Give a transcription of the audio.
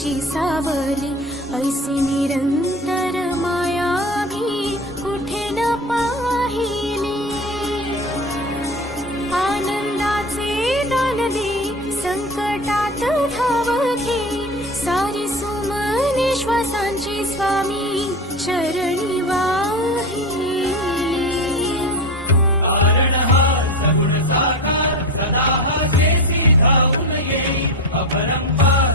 स्वामीची सावली, ऐसी निरंतर माया मी कुठे न पाहिली. आनंदाचे दान दे, संकटात धाव घे, सारी सुमने श्वासांची स्वामी चरणी वाहिली. सगुण साकार सदा जेसी धावून येई, अपरंपार